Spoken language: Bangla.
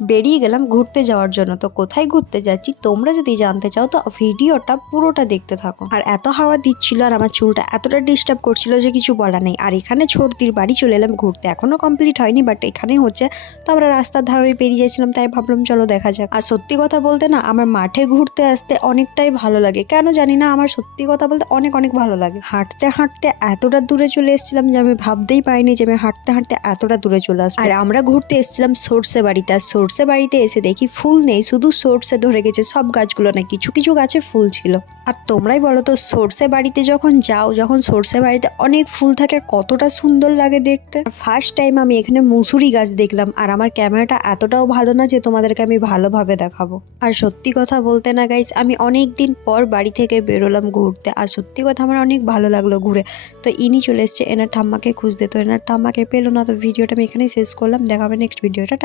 বেরিয়ে গেলাম ঘুরতে যাওয়ার জন্য। তো কোথায় ঘুরতে যাচ্ছি তোমরা যদি জানতে চাও তো ভিডিওটা পুরোটা দেখতে থাকো। আর এত হাওয়া দিচ্ছিল আর আমার চুলটা এতটা ডিস্টার্ব করছিল যে কিছু বলা নেই। আর এখানে ছোটদির বাড়ি চলে এলাম ঘুরতে, এখনো কমপ্লিট হয়নি বাট এখানেই হচ্ছে। তো আমরা রাস্তার ধারে পেরিয়ে যাচ্ছিলাম, তাই ভাবলাম চলো দেখা যাক। আর সত্যি কথা বলতে না আমার মাঠে ঘুরতে আসতে অনেকটাই ভালো লাগে, কেন জানি না আমার সত্যি কথা বলতে অনেক অনেক ভালো লাগে। হাঁটতে হাঁটতে এতটা দূরে চলে এসেছিলাম যে আমি ভাবতেই পাইনি যে আমি হাঁটতে হাঁটতে এতটা দূরে চলে আসবো। আর আমরা ঘুরতে এসেছিলাম সর্ষে বাড়িতে, আর সর্ষে বাড়িতে এসে দেখি ফুল নেই, শুধু সর্ষে ধরে গেছে, সব গাছগুলো না, কিছু কিছু গাছে ফুল ছিল। আর তোমরাই বলো তো সর্ষে বাড়িতে যখন যাও, যখন সর্ষে বাড়িতে অনেক ফুল থাকে কতটা সুন্দর লাগে দেখতে। ফার্স্ট টাইম আমি এখানে মুসুরি গাছ দেখলাম, আর আমার ক্যামেরাটা এতটাও ভালো না যে তোমাদেরকে আমি ভালোভাবে দেখাবো। আর সত্যি কথা বলতে না গাইস, আমি অনেক দিন পর বাড়ি থেকে বেরোলাম ঘুরতে, আর সত্যি কথা আমার অনেক ভালো লাগলো ঘুরে। তো ইনি চলে এসছে এনার ঠাম্মাকে খুঁজতে, তো এনার ঠাম্মাকে পেলো না। তো ভিডিওটা আমি এখানেই শেষ করলাম, দেখা হবে নেক্সট ভিডিওটা।